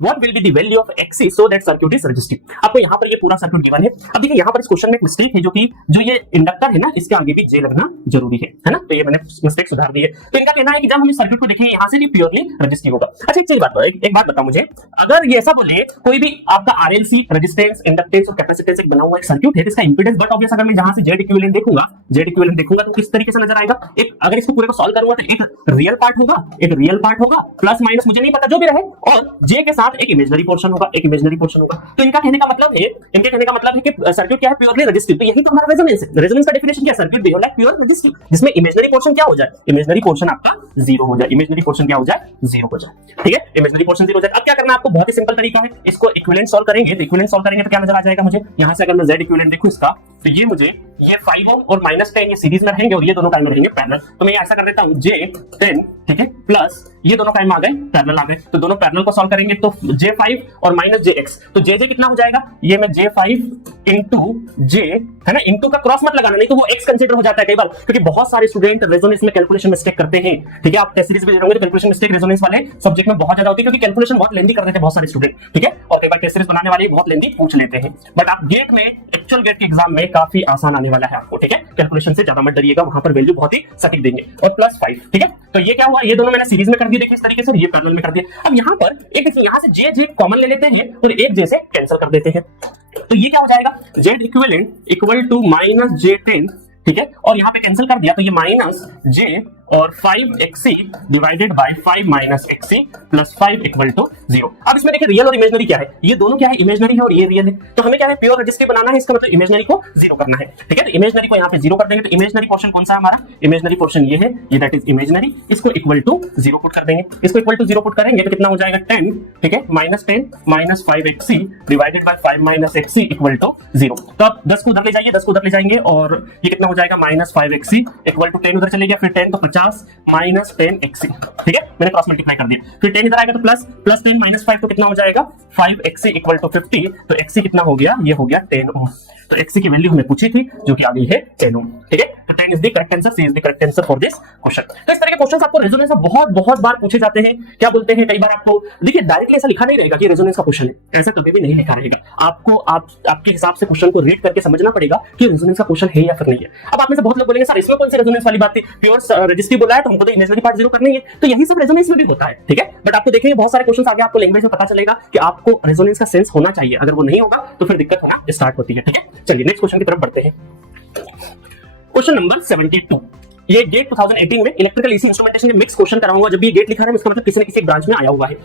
What will be the value of XC so that circuit is resistive. आपको यहाँ पर ये पूरा सर्किट गिवन है। अब देखिए यहाँ पर इस क्वेश्चन में एक मिस्टेक है, जो ये इंडक्टर है ना, इसके आगे भी जे लगना जरूरी है ना, तो ये मैंने मिस्टेक सुधार दी है। तो इनका कहना है कि जब हम इस सर्किट को देखेंगे यहाँ से ये प्योरली रेजिस्टिव होगा। अच्छा एक बात बताओ मुझे, अगर ये ऐसा बोलिए कोई भी आपका आरएलसी रेजिस्टेंस इंडक्टेंस और कैपेसिटेंस एक बना हुआ एक सर्किट है, इसका इंपीडेंस बट ऑब्वियस अगर मैं जहां से जेड इक्विवेलेंट देखूंगा तो किस तरीके से नजर आएगा। एक अगर इसको पूरे को सॉल्व करूंगा तो एक रियल पार्ट होगा प्लस माइनस मुझे नहीं पता जो भी रहे, और जे के साथ एक इमेजिनरी पोर्शन होगा। तो इनका कहने का मतलब है कि सर्किट क्या है, प्योरली रेजिस्टिव। तो यही तो हमारा रेजोनेंस है। रेजोनेंस का डेफिनेशन क्या है, circuit behave like pure resistive, जिसमें इमेजिनरी पोर्शन क्या हो जाए, इमेजिनरी पोर्शन आपका जीरो हो जाए, ठीक है, इमेजिनरी पोर्शन जीरो हो जाए। अब क्या करना है आपको, बहुत ही सिंपल तरीका है, इसको इक्विवेलेंट सॉल्व करेंगे तो क्या नजर आ जाएगा मुझे, यहां से अगर मैं Z इक्विवेलेंट देखूं इसका, तो ये मुझे ये 5 ओम और -10 ये सीरीज में रहेंगे और ये दोनों टाइम में रहेंगे पैरेलल। तो मैं ऐसा कर देता हूं J10, ठीक है, प्लस ये दोनों टाइम आ गए पैरेलल आ गए, तो दोनों पैरेलल को सॉल्व करेंगे तो J5 और -jx, तो J कितना हो जाएगा, ये मैं J5 इंटू J है ना, इंटू का क्रॉस मत लगाना, नहीं तो वो x कंसीडर हो जाता है कई बार, क्योंकि बहुत सारे स्टूडेंट रेजोनेंस में कैलकुलेशन मिस्टेक करते हैं। ठीक है, आप टेस्ट सीरीज में दे रहे होंगे तो कैलकुलेशन मिस्टेक रेजोनेंस वाले सब्जेक्ट में बहुत ज्यादा होती है, क्योंकि कैलकुलेशन बहुत लेंथी कर देते हैं बहुत सारे स्टूडेंट। ठीक है, और कई बार टेस्ट सीरीज बनाने वाले बहुत लेंथी पूछ लेते हैं, बट आप गेट में एक्चुअल गेट के एग्जाम में काफी आसान आने वाला है आपको। ठीक है, कैलकुलेशन से ज्यादा मत डरिएगा, वहां पर वैल्यू बहुत ही सटीक देंगे। और +5, ठीक है, तो ये क्या हुआ, ये दोनों मैंने सीरीज में कर दिए, देखिए इस तरीके से, ये पैरेलल में कर दिया। अब यहाँ पर एक देखिए, यहाँ से J कॉमन ले लेते हैं और एक J से कैंसिल कर देते हैं, तो ये क्या हो जाएगा, Z equivalent equal to -J10, ठीक है, और यहाँ पे कैंसिल कर दिया तो ये -J और 5xc divided by 5 - xc plus 5 equal to 0। अब इसमें देखिए रियल और इमेजिनरी क्या है, ये दोनों क्या है, इमेजिनरी है और ये रियल है, तो हमें क्या है, प्योर रेजिस्टिव बनाना है, इसका मतलब इमेजिनरी को 0 करना है। ठीक है, तो इमेजिनरी को यहाँ पे 0 कर देंगे, तो इमेजिनरी पोर्शन कौन सा है हमारा, इमेजिनरी पोर्शन ये है, ये दैट इज इमेजिनरी, इसको इक्वल टू 0 पुट कर देंगे, इसको इक्वल टू 0 पुट करेंगे तो कितना हो जाएगा 10, ठीक है, -10 - 5xc divided by 5 - xc equal to 0। तो अब 10 को उधर ले जाइए, 10 को उधर ले जाएंगे और ये कितना हो जाएगा, -5xc इक्वल टू 10 उधर चले गया, फिर 10 तो 50 -10xc, ठीक है, मैंने क्रॉस मल्टीप्लाई कर दिया, फिर 10 इधर आएगा तो प्लस 10 - 5 तो कितना हो जाएगा 5xc इक्वल टू 50, तो xc कितना हो गया, ये हो गया 10 ओम। तो xc की वैल्यू हमें पूछी थी जो कि आ गई है 10 ओम। ठीक है, तो 10 is the correct answer, C is the correct answer for this question. तो इस तरह के क्वेश्चंस आपको रेजोनेंस में बहुत बार पूछे जाते हैं। क्या बोलते हैं, कई बार आपको देखिए डायरेक्टली ऐसा लिखा नहीं रहेगा कि रेजोनेंस का क्वेश्चन है, ऐसा कभी भी नहीं लिखा रहेगा, आपको आपके हिसाब से क्वेश्चन को रीड करके समझना पड़ेगा कि रेजोनेंस का क्वेश्चन है या फिर नहीं है। अब आप में से बहुत लोग बोलेंगे सर इसमें कौन सी रेजोनेंस वाली बात थी, प्योर रेजिस्टिव बोला है तो हमको तो इमेजिनरी पार्ट 0 करनी है, तो यही सब रेजोनेंस में भी होता है। ठीक है, बट आपको देखेंगे बहुत सारे क्वेश्चंस आगे आपको लैंग्वेज में पता चलेगा कि आपको रेजोनेंस का सेंस होना चाहिए, अगर वो नहीं होगा तो फिर दिक्कत होना स्टार्ट होती है। ठीक है, चलिए नेक्स्ट क्वेश्चन की तरफ बढ़ते हैं। क्वेश्चन नंबर 72, ये गेट 2018 में इलेक्ट्रिकल इसी इंस्ट्रूमेंटेशन में मिक्स क्वेश्चन कराऊंगा। जब ये गेट लिखा है इसका मतलब किसी न किसी ब्रांच में आया हुआ है।